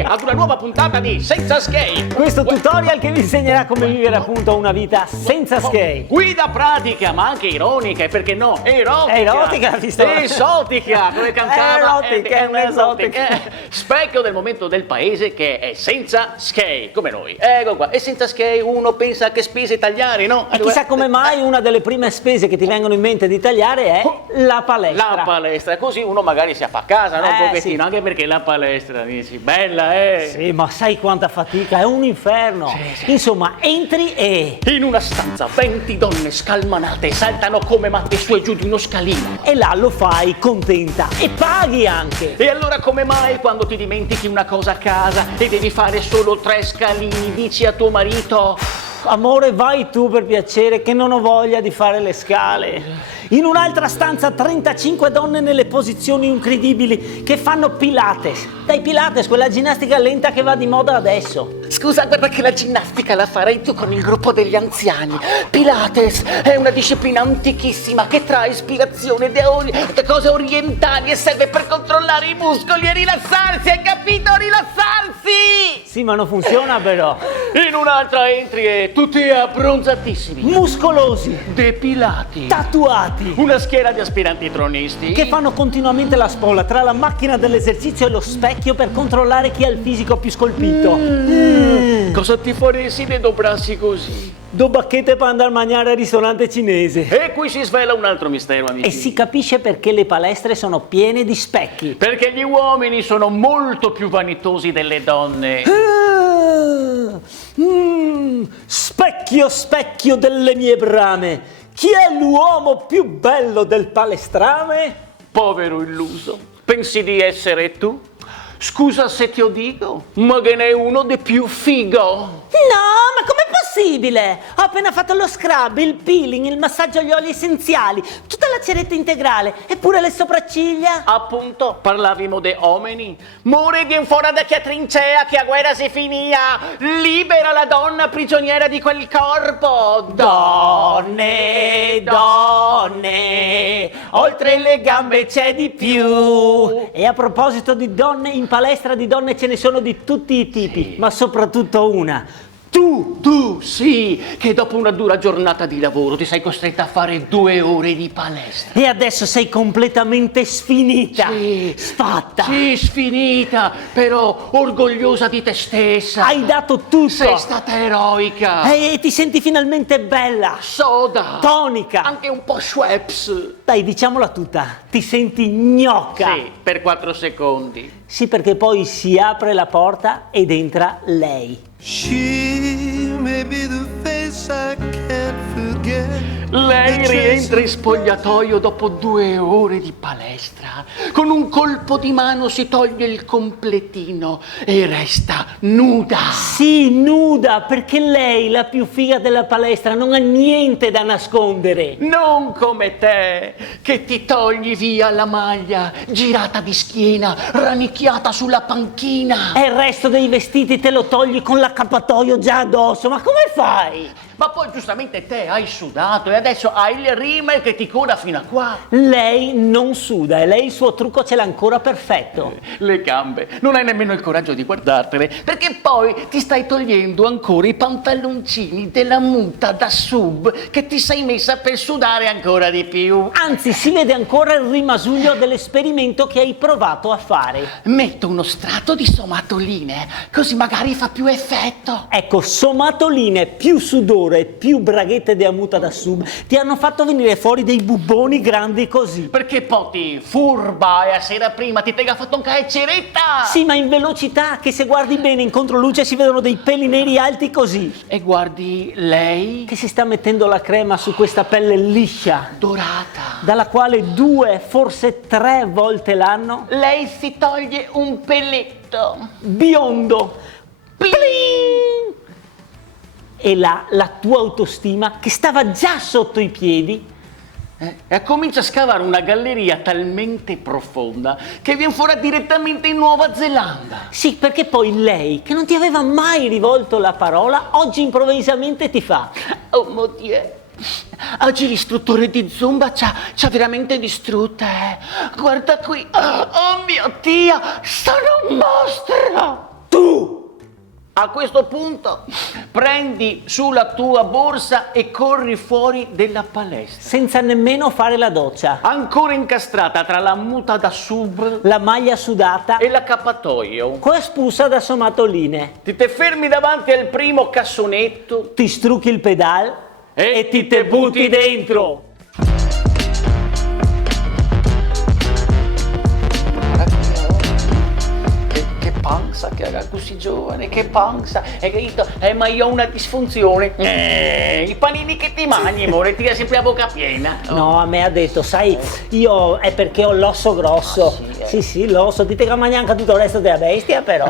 benvenuti ad una nuova puntata di Senza Skate. Questo tutorial che vi insegnerà come vivere appunto una vita senza skate. Guida pratica, ma anche ironica, e perché no? Erotica. Erotica, visto? Esotica, come cantava. Erotica. Specchio del momento del paese che è senza skate, come noi. Ecco qua. E senza skate uno pensa che spese tagliare, no? E chissà come mai una delle prime spese che ti vengono in mente di tagliare è la palestra. La palestra, così uno magari si fa a casa, no? Un pochettino, sì. anche perché la palestra, dici, bella, Sì, ma sai quanta fatica? È un inferno. Sì. Insomma, entri e... In una stanza 20 donne scalmanate saltano come matte su e giù di uno scalino. E là lo fai contenta e paghi anche. E allora come mai quando ti dimentichi una cosa a casa e devi fare solo 3 scalini dici a tuo marito: Amore, vai tu per piacere che non ho voglia di fare le scale. In un'altra stanza 35 donne nelle posizioni incredibili che fanno Pilates. Dai, Pilates, quella ginnastica lenta che va di moda adesso. scusa, guarda che la ginnastica la farei tu con il gruppo degli anziani. Pilates è una disciplina antichissima che trae ispirazione da cose orientali e serve per controllare i muscoli e rilassarsi, hai capito? Rilassarsi! Sì, ma non funziona però. In un'altra entri e tutti abbronzatissimi, Muscolosi, depilati, tatuati, una schiera di aspiranti tronisti che fanno continuamente la spola tra la macchina dell'esercizio e lo specchio per controllare chi ha il fisico più scolpito. Cosa ti faresti se dobrassi così? Do bacchette per andare a mangiare al ristorante cinese. E qui si svela un altro mistero, amici. E si capisce perché le palestre sono piene di specchi. Perché gli uomini sono molto più vanitosi delle donne. Specchio, specchio delle mie brame, chi è l'uomo più bello del palestrame? Povero illuso, pensi di essere tu? Scusa se ti dico, ma che ne è uno dei più figo. No, ma com'è possibile? Ho appena fatto lo scrub, il peeling, il massaggio agli oli essenziali, tutta la ceretta integrale, eppure le sopracciglia. Appunto, parlavamo de uomini. More viene fuori da chi a trincea, che a guerra si finia. Libera la donna prigioniera di quel corpo. Donne, donne, oltre le gambe c'è di più. E a proposito di donne, in palestra di donne ce ne sono di tutti i tipi, ma soprattutto una. Tu, sì, che dopo una dura giornata di lavoro ti sei costretta a fare 2 ore di palestra. E adesso sei completamente sfinita, Sì. sfatta. Sì, sfinita, però orgogliosa di te stessa. Hai dato tutto. Sei stata eroica. E ti senti finalmente bella, Soda. tonica. Anche un po' Schweppes. Dai, diciamola tutta, ti senti gnocca. Sì, per 4 secondi. Sì, perché poi si apre la porta ed entra lei. She may be the face I can't forget. Lei rientra in spogliatoio dopo 2 ore di palestra. Con un colpo di mano si toglie il completino e resta nuda. Sì, nuda, perché lei, la più figa della palestra, non ha niente da nascondere. Non come te, che ti togli via la maglia, girata di schiena, rannicchiata sulla panchina. E il resto dei vestiti te lo togli con l'accappatoio già addosso. Ma come fai? Ma poi giustamente te hai sudato e adesso hai il rímel che ti coda fino a qua. Lei non suda e lei il suo trucco ce l'ha ancora perfetto. Le gambe, non hai nemmeno il coraggio di guardartele, perché poi ti stai togliendo ancora i pantaloncini della muta da sub che ti sei messa per sudare ancora di più. Anzi, si vede ancora il rimasuglio dell'esperimento che hai provato a fare. Metto uno strato di somatoline, così magari fa più effetto. Ecco, somatoline più sudore, più braghette di amuta da sub ti hanno fatto venire fuori dei bubboni grandi così. Perché poti furba e a sera prima ti tenga fatto un ceretta. Sì, ma in velocità, che se guardi bene in controluce si vedono dei peli neri alti così. E guardi lei Che si sta mettendo la crema su questa pelle liscia, dorata. dalla quale 2, forse 3 volte l'anno, Lei si toglie un pelletto. biondo. Pling! E là la tua autostima, che stava già sotto i piedi, E comincia a scavare una galleria talmente profonda che viene fuori direttamente in Nuova Zelanda. sì, perché poi lei, che non ti aveva mai rivolto la parola, oggi improvvisamente ti fa: Oh mio Dio, oggi l'istruttore di Zumba ci ha veramente distrutta, Guarda qui, oh mio Dio, sono un mostro! tu tu! A questo punto prendi su la tua borsa e corri fuori della palestra. Senza nemmeno fare la doccia. Ancora incastrata tra la muta da sub La maglia sudata. e l'accappatoio. Con espulsa da somatoline. Ti fermi davanti al primo cassonetto Ti strucchi il pedal e ti te butti dentro. Che panza che era così giovane, che panza, hai capito? Ma io ho una disfunzione. I panini che ti mangi, amore, ti ha sempre la bocca piena. No, a me ha detto, sai, io è perché ho l'osso grosso. Ah, sì, Sì, l'osso, dite che mangia anche tutto il resto della bestia, però.